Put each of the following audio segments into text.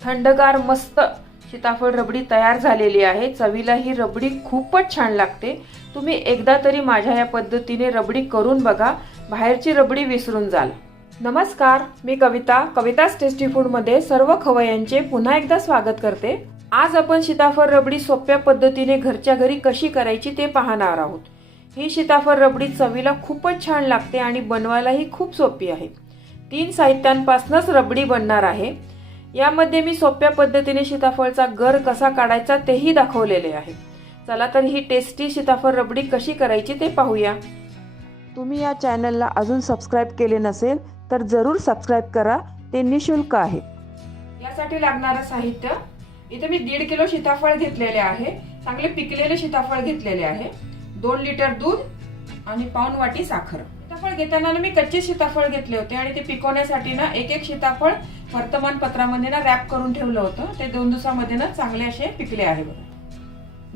थंडगार मस्त सीताफळ रबडी तयार झालेली आहे. चवीला ही रबडी खूपच छान लागते. तुम्ही एकदा तरी माझ्या या पद्धतीने रबडी करून बघा. बाहेरची रबडी विसरून जाल. नमस्कार मी कविता. कविताज टेस्टी फूडमध्ये सर्व खवयांचे पुन्हा एकदा स्वागत करते. आज आपण सीताफळ रबडी सोप्या पद्धतीने घरच्या घरी कशी करायची ते पाहणार आहोत. ही सीताफळ रबडी चवीला खूपच छान लागते आणि बनवायलाही खूप सोपी आहे. तीन साहित्यांपासूनच रबडी बनणार आहे. यामध्ये मी सोप्या पद्धतीने सीताफळचा गर कसा काढायचा तेही दाखवलेले आहे. चला तर ही टेस्टी सीताफळ रबडी कशी करायची ते पाहूया. तुम्ही या चॅनलला अजून सबस्क्राईब केले नसेल तर जरूर सबस्क्राईब करा. ते निशुल्क आहे. यासाठी लागणारं साहित्य. इथे मी दीड किलो सीताफळ घेतलेले आहे. चांगले पिकलेले सीताफळ घेतलेले आहे. दोन लिटर दूध आणि पाऊन वाटी साखर. सीताफळ घेताना मी कच्चे सीताफळ घेतले होते आणि ते पिकवण्यासाठी ना एक एक सीताफळ वर्तमानपत्रामध्ये ना रॅप करून ठेवलं होतं. ते दोन दिवसामध्ये ना चांगले असे पिकले आहे बघा.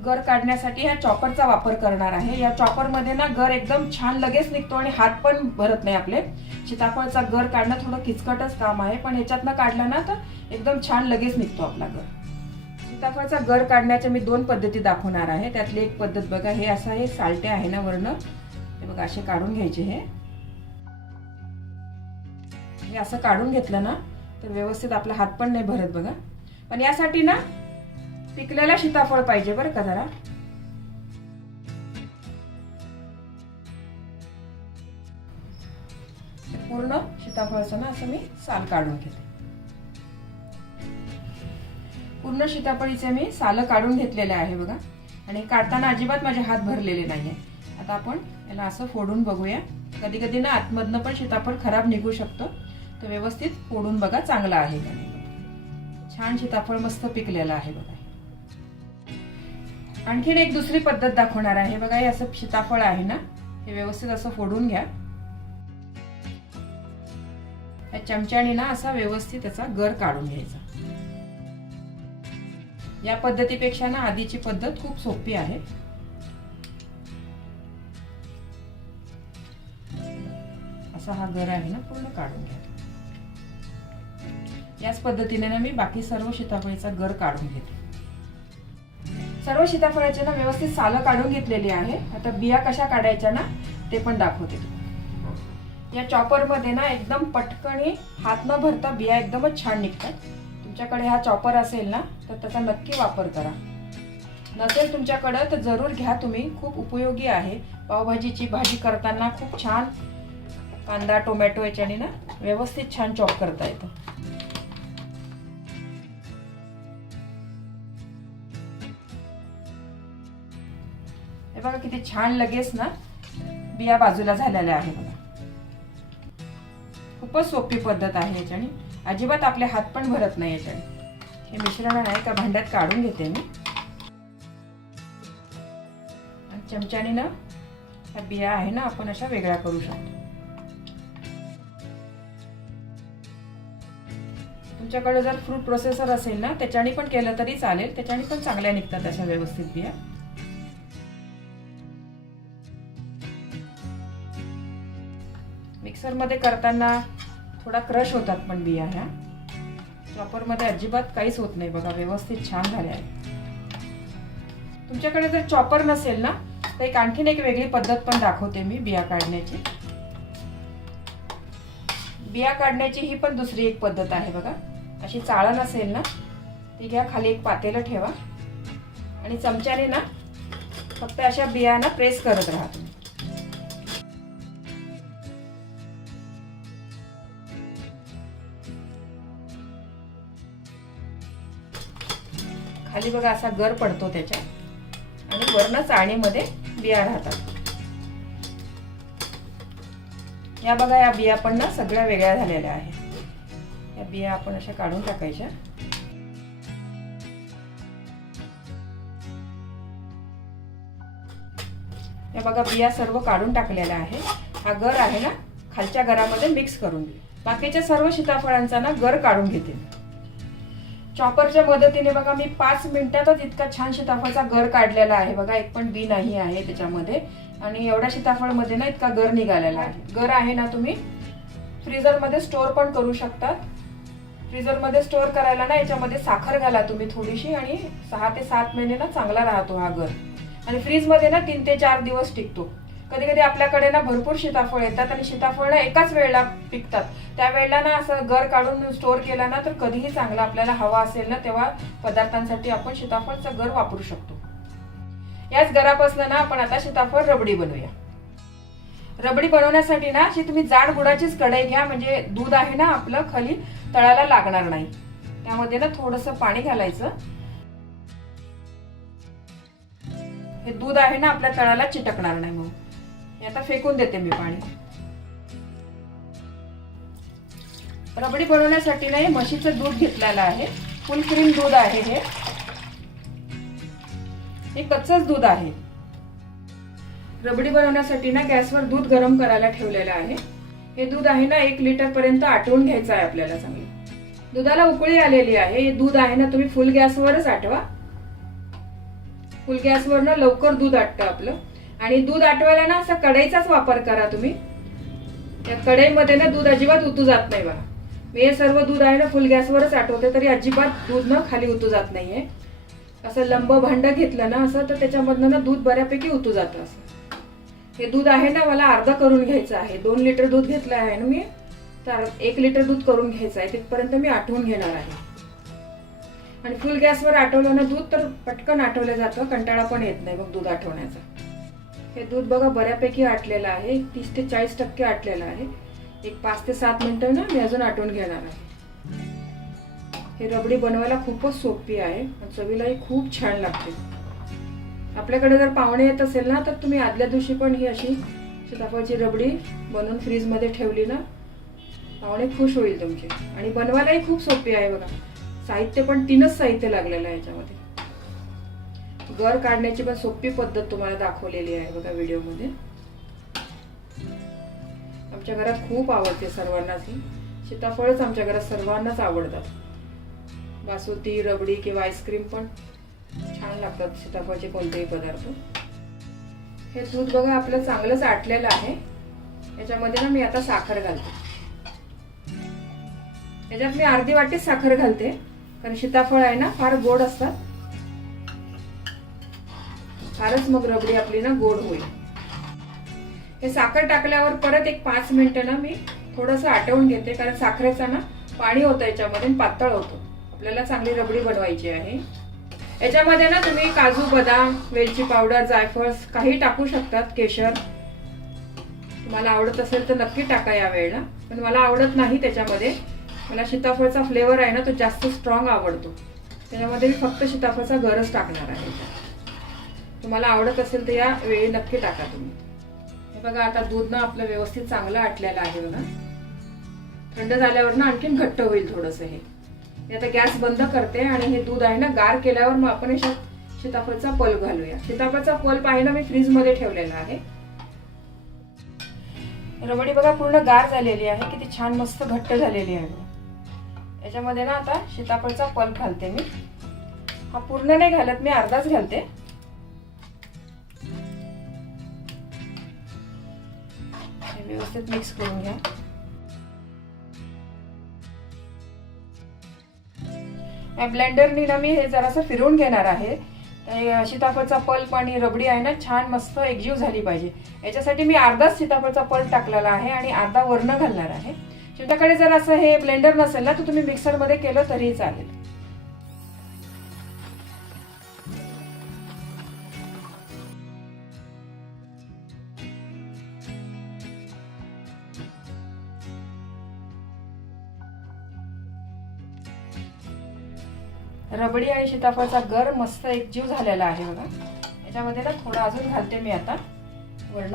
गर काढण्यासाठी ह्या चॉपरचा वापर करणार आहे. या चॉपरमध्ये ना गर एकदम छान लगेच निघतो आणि हात पण भरत नाही आपले. सीताफळचा गर काढणं थोडं किचकटच काम आहे पण ह्याच्यातनं काढलं ना तर एकदम छान लगेच निघतो आपला गर. सीताफळचा गर काढण्याच्या मी दोन पद्धती दाखवणार आहे. त्यातली एक पद्धत बघा हे असं हे सालटे आहे ना वर्ण हे बघा असे काढून घ्यायचे हे. हे असं काढून घेतलं ना तर व्यवस्थित आपला हात पण नाही भरत बघा. पण यासाठी ना पिकलेला सीताफळ पाहिजे बरं का जरा. पूर्ण सीताफळचं ना असं मी साल काढून घेते. पूर्ण सीताफळीचे मी साल काढून घेतलेले आहे बघा. आणि काढताना अजिबात माझे हात भरलेले नाहीये. आता आपण याला असं फोडून बघूया. कधी कधी ना आतमधनं पण सीताफळ खराब निघू शकतो. तर व्यवस्थित फोडून बघा चांगला आहे का नाही. छान सीताफळ मस्त पिकलेलं आहे बघा. आणखीन एक दुसरी पद्धत दाखवणार आहे. बघा हे असं सीताफळ आहे ना हे व्यवस्थित असं फोडून घ्या. या चमच्याने ना असा व्यवस्थित त्याचा गर काढून घ्यायचा. या पद्धतीपेक्षा ना आधीची पद्धत खूप सोपी आहे. असा हा गर आहे ना पूर्ण काढून घ्या. याच पद्धतीने ना मी बाकी सर्व सीताफळीचा गर काढून घेते सर्व सीताफळाचे ना व्यवस्थित सालं काढून घेतलेली आहे. आता बिया कशा काढायच्या ना ते पण दाखवते या चॉपरमध्ये ना एकदम पटकणी हात न भरता बिया एकदमच छान निघतात. तुमच्याकडे हा चॉपर असेल ना तर त्याचा नक्की वापर करा. नसेल तुमच्याकडं तर जरूर घ्या तुम्ही. खूप उपयोगी आहे. पावभाजीची भाजी करताना खूप छान कांदा टोमॅटो याच्याने ना व्यवस्थित छान चॉप करता येतं. हे बघा किती छान लगेच ना बिया बाजूला झालेल्या आहे बघा. खूपच सोपी पद्धत आहे याच्याने. अजिबात आपले हात पण भरत नाही याच्याने. हे मिश्रण आहे का भांड्यात काढून घेते मी. चमच्याने ना ह्या बिया आहे ना आपण अशा वेगळ्या करू शकतो. तुमच्याकडे जर फ्रूट प्रोसेसर असेल ना त्याच्याने पण केलं तरी चालेल. त्याच्याने पण चांगल्या निघतात अशा व्यवस्थित बिया. मिक्सरमध्ये करताना थोडा क्रश होतात पण बिया ह्या. चॉपरमध्ये अजिबात काहीच होत नाही बघा व्यवस्थित छान झाल्या आहेत. तुमच्याकडे जर चॉपर नसेल ना तर एक आणखीन एक वेगळी पद्धत पण दाखवते मी बिया काढण्याची. बिया काढण्याची ही पण दुसरी एक पद्धत आहे बघा. अशी चाळण असेल ना ती घ्या खाली एक पातेलं ठेवा. आणि चमच्याने ना फक्त अशा बियांना प्रेस करत राहा खाली बघा असा गर पडतो त्याच्या. आणि वरण चाळणीमध्ये बिया राहतात. या बघा या बिया पण ना सगळ्या वेगळ्या झालेल्या आहेत. या बिया आपण अशा काढून टाकायच्या. या बघा बिया सर्व काढून टाकलेल्या आहे हा गर आहे ना खालच्या गरामध्ये मिक्स करून. घे बाकीच्या सर्व सीताफळांचा ना गर काढून घेते. चॉपरच्या मदतीने बघा मी पाच मिनिटातच इतका छान सीताफळचा गर काढलेला आहे. बघा एक पण बी नाही आहे त्याच्यामध्ये. आणि एवढ्या सीताफळमध्ये ना इतका गर निघालेला आहे. गर आहे ना तुम्ही फ्रीजरमध्ये स्टोअर पण करू शकतात. फ्रीजरमध्ये स्टोअर करायला ना याच्यामध्ये साखर घाला तुम्ही थोडीशी आणि सहा ते सात महिने ना चांगला राहतो हा गर आणि फ्रीजमध्ये ना तीन ते चार दिवस टिकतो. कधी कधी आपल्याकडे ना भरपूर सीताफळ येतात आणि सीताफळ ना एकाच वेळेला पिकतात. त्यावेळेला ना असं गर काढून स्टोअर केला ना तर कधीही चांगला आपल्याला हवा असेल ना तेव्हा पदार्थांसाठी आपण सीताफळचा गर वापरू शकतो. याच गरापासून ना आपण आता सीताफळ रबडी बनवूया. रबडी बनवण्यासाठी ना अशी तुम्ही जाड गुडाचीच कढई घ्या म्हणजे दूध आहे ना आपलं खाली तळाला लागणार नाही. त्यामध्ये ना थोडस पाणी घालायचं. हे दूध आहे ना आपल्या तळाला चिटकणार नाही मग हे आता फेकून देते मी पाणी. रबडी बनवण्यासाठी ना हे म्हशीचं दूध घेतलेलं आहे. फुल क्रीम दूध आहे हे. हे कच्चच दूध आहे. रबडी बनवण्यासाठी ना गॅसवर दूध गरम करायला ठेवलेलं आहे. हे दूध आहे ना एक लिटर पर्यंत आटवून घ्यायचं आहे आपल्याला चांगली. दुधाला उकळी आलेली आहे. हे दूध आहे ना तुम्ही फुल गॅसवरच आठवा. फुल गॅसवर ना लवकर दूध आटतं आपलं. आणि दूध आटवायला ना असा कढईचाच वापर करा तुम्ही. त्या कढईमध्ये ना दूध अजिबात उतू जात नाही बघा मी हे सर्व दूध आहे ना फुल गॅसवरच आटवते तरी अजिबात दूध ना खाली उतू जात नाहीये. असं लंब भांड घेतलं ना असं तर त्याच्यामधनं ना दूध बऱ्यापैकी उतू जातं असं. हे दूध आहे ना मला अर्धा करून घ्यायचं आहे. दोन लिटर दूध घेतलं आहे ना मी तर एक लिटर दूध करून घ्यायचं आहे. तिथपर्यंत मी आठवून घेणार आहे. आणि फुल गॅसवर आठवलं ना दूध तर पटकन आठवलं जातं. कंटाळा पण येत नाही मग दूध आठवण्याचा. हे दूध बघा बऱ्यापैकी आटलेलं आहे. तीस ते चाळीस टक्के आटलेलं आहे. एक पाच ते सात मिनिटं ना मी अजून आटवून घेणार आहे. हे रबडी बनवायला खूपच सोपी आहे. चवीलाही खूप छान लागते. आपल्याकडे जर पाहुणे येत असेल ना तर तुम्ही आदल्या दिवशी पण ही अशी सीताफळची रबडी बनवून फ्रीजमध्ये ठेवली ना पाहुणे खुश होईल तुमचे. आणि बनवायलाही खूप सोपी आहे बघा. साहित्य पण तीनच साहित्य लागलेलं आहे याच्यामध्ये. गर काढण्याची पण सोपी पद्धत तुम्हाला दाखवलेली आहे बघा व्हिडिओमध्ये. आमच्या घरात खूप आवडते सर्वांनाच ही सीताफळच आमच्या घरात सर्वांनाच आवडतात. बासुती रबडी किंवा आईस्क्रीम पण छान लागतात सीताफळचे कोणतेही पदार्थ. हे दूध बघा आपलं चांगलंच आटलेलं आहे. याच्यामध्ये ना मी आता साखर घालते. याच्यात मी अर्धी वाटी साखर घालते. कारण सीताफळ आहे ना फार गोड असतात. फारच मग रबडी आपली ना गोड होईल. हे साखर टाकल्यावर परत एक पाच मिनिटं ना मी थोडंसं आटवून घेते कारण साखरेचा ना पाणी होतं याच्यामध्ये पातळ होतं. आपल्याला चांगली रबडी बनवायची आहे. याच्यामध्ये ना तुम्ही काजू बदाम वेलची पावडर जायफळ काही टाकू शकतात केशर. तुम्हाला आवडत असेल तर नक्की टाका या वेळेला. पण मला आवडत नाही त्याच्यामध्ये. मला सीताफळचा फ्लेवर आहे ना तो जास्त स्ट्रॉंग आवडतो. त्याच्यामध्ये मी फक्त सीताफळचा गरज टाकणार आहे. तुम्हाला आवडत असेल तर या वेळी नक्की टाका तुम्ही. हे बघा आता दूध ना आपलं व्यवस्थित चांगलं आटलेलं आहे बघा. थंड झाल्यावर ना आणखीन घट्ट होईल थोडस हे. मी आता गॅस बंद करते आणि हे दूध आहे ना गार केल्यावर मग आपण हे सीताफळचा पल्प घालूया. सीताफळचा पल्प आहे ना मी फ्रीजमध्ये ठेवलेला आहे. रबडी बघा पूर्ण गार झालेली आहे. किती छान मस्त घट्ट झालेली आहे. याच्यामध्ये ना आता सीताफळचा पल्प घालते मी. हा पूर्ण नाही घालत मी अर्धाच घालते. व्यवस्थित मिक्स करून घ्या. ब्लेंडरनी ना मी हे जरासं फिरवून घेणार आहे. सीताफळचा पल्प आणि रबडी आहे ना छान मस्त एकजीव झाली पाहिजे. याच्यासाठी मी अर्धाच सीताफळचा पल्प टाकलेला आहे आणि अर्धा वर्ण घालणार आहे. तुमच्याकडे जर असं हे ब्लेंडर नसेल ना तर तुम्ही मिक्सरमध्ये केलं तरीही चालेल. रबडी आणि सीताफळचा गर मस्त एक जीव झालेला आहे बघा. याच्यामध्ये ना थोडं अजून घालते मी आता वर्ण.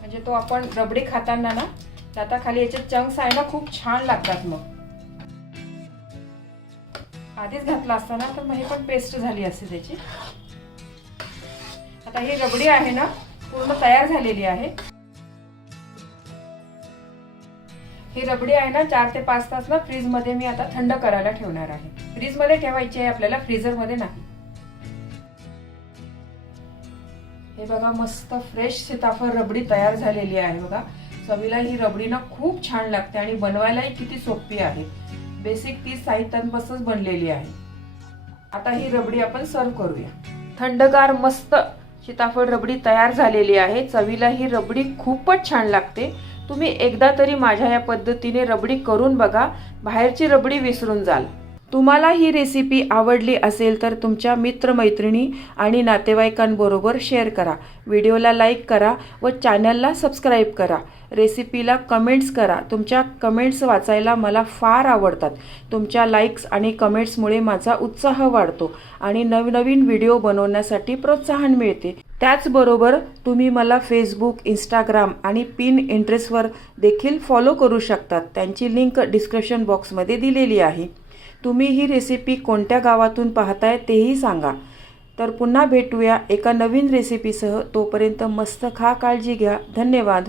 म्हणजे तो आपण रबडी खाताना ना आता खाली याचे चंक्स आहे ना खूप छान लागतात मग. आधीच घातला असताना तर मग हे पण पेस्ट झाली असते त्याची. आता ही रबडी आहे ना पूर्ण तयार झालेली आहे. ही रबडी आहे ना चार ते पाच तास ना फ्रीजमध्ये मी आता थंड करायला ठेवणार आहे. फ्रीजमध्ये ठेवायची आहे आपल्याला फ्रीजरमध्ये नाही. हे बघा मस्त फ्रेश सीताफळ रबडी तयार झालेली आहे बघा. चवीला ही रबडी ना खूप छान लागते आणि बनवायलाही किती सोपी आहे. बेसिक ती साहित्यांपासूनच बनलेली आहे. आता ही रबडी आपण सर्व करूया. थंडगार मस्त सीताफळ रबडी तयार झालेली आहे. चवीला ही रबडी खूपच छान लागते. तुम्ही एकदा तरी माझ्या या पद्धतीने रबडी करून बघा बाहेरची रबडी विसरून जाल. तुम्हाला ही रेसिपी आवडली असेल तर तुमच्या मित्रमैत्रिणी आणि नातेवाईकांबरोबर शेअर करा. व्हिडिओला लाईक करा व चॅनलला सबस्क्राईब करा. रेसिपीला कमेंट्स करा. तुमच्या कमेंट्स वाचायला मला फार आवडतात. तुमच्या लाईक्स आणि कमेंट्समुळे माझा उत्साह वाढतो आणि नवनवीन व्हिडिओ बनवण्यासाठी प्रोत्साहन मिळते. त्याचबरोबर तुम्ही मला फेसबुक इंस्टाग्राम आणि पिन इंटरेस्टवर देखील फॉलो करू शकतात. त्यांची लिंक डिस्क्रिप्शन बॉक्समध्ये दिलेली आहे. तुम्ही ही रेसिपी कोणत्या गावातून पाहताय तेही सांगा. तर पुन्हा भेटूया एका नवीन रेसिपीसह तोपर्यंत मस्त खा काळजी घ्या. धन्यवाद.